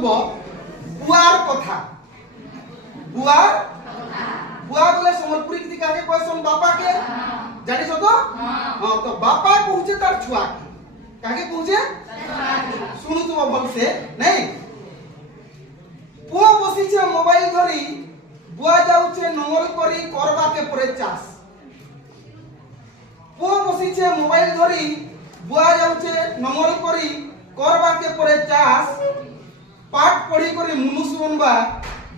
শুনুথুব বুয়ার কথা। বুয়ার বুয়া বলে সম্বলপুরি কি কাকে কইছন বাপাকে জানিছ তো? হ্যাঁ তো বাপা কହୁছে তার ছুয়াকে কাকে কହୁছে শুনুথুব ভলসে নাই। পুয়া বসিছে মোবাইল ধরি বুয়া যাউছে নঙ্গল করি করবাকে পরে চাষ। পুয়া বসিছে মোবাইল ধরি বুয়া যাউছে নঙ্গল করি করবাকে পরে চাষ। পাঠ পড়ি করি মুনুষ বনবা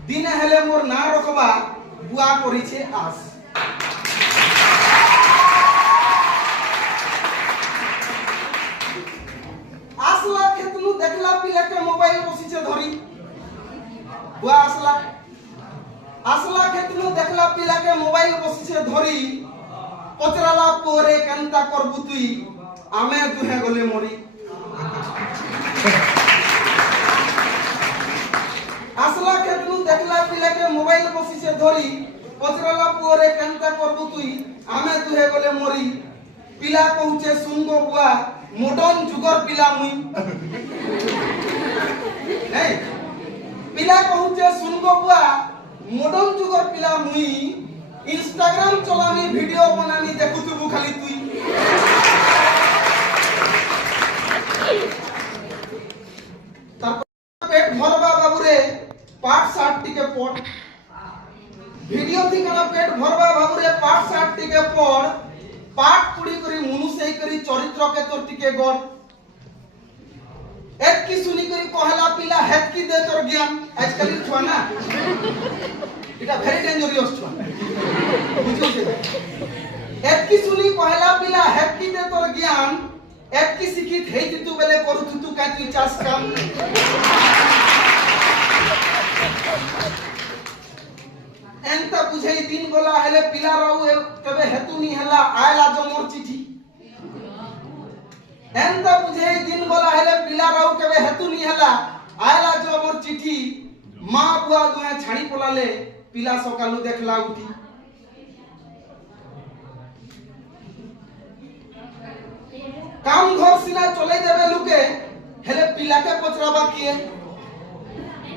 দিনে হেলে মোর না রখবা বুয়া করিছে আস। আসলা ক্ষেত্রু দেখলা পিলাকে মোবাইল বসিছে ধরি বুয়া আসলা। আসলা ক্ষেত্রু দেখলা পিলাকে মোবাইল বসিছে ধরি পচরালা পরে কেনতা করবু তুই আমি দুহে গলে মরি। আসলা ক্ষেত্রু দেখলা পিলাকে মোবাইল বসিছে ধরি পচরালা পরে কেনতা করবু তুই আমি দুহে গলে মরি। পিলা কହୁছে শুনগো বুয়া মডর্ন যুগর পিলা মুই। এই পিলা কହୁছে শুনগো বুয়া মডর্ন যুগর পিলা মুই। ইনস্টাগ্রাম চলানি ভিডিও বনানি দেখুথুবু খালি তুই। তারপর পেট ভরবা বাবুরে পাঠ শার্ট টিকে পড়। ভিডিও থেকে পেট ভরবা বাবুরে পাঠ শার্ট টিকে পড়। পাঠ পুড়ি করি মনুষ্যই করি চরিত্রকে তোর টিকে গড়। এক কি শুনি করি কহলা পিলা হেত কি দে তোর জ্ঞান। আজকাল ছুয়া না এটা ভেরি ডেঞ্জারিয়াস ছুয়া বুঝছো। এক কি শুনি কহলা পিলা হেত কি দে তোর জ্ঞান। এক কি শিক্ষিত হেই তু বেলে করু তু কাই তুই চাষ কাম। এন্তা বুঝাই দিন গলা হেলে পিলা রাউ কবে হেতু নি হেলা আয়লা জমর চিঠি। এন্তা বুঝাই দিন গলা হেলে পিলা রাউ কবে হেতু নি হেলা আয়লা জমর চিঠি। মা বুয়া দুয়ে ছাড়ি পলালে পিলা সকালু দেখলা উঠি। কাম ঘর সিনা চলে যাবে লুকে হেলে পিলাকে পচরাবা কিয়ে।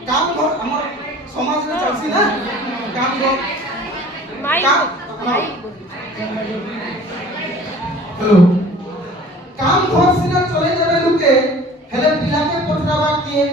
কাম ঘর আমার সমাজ রে চলছি না কাম ঘর হ্যালো কাম ঘর সিনা চলে যাবে লুকে হেলে পিলাকে পচরাবা কিয়ে।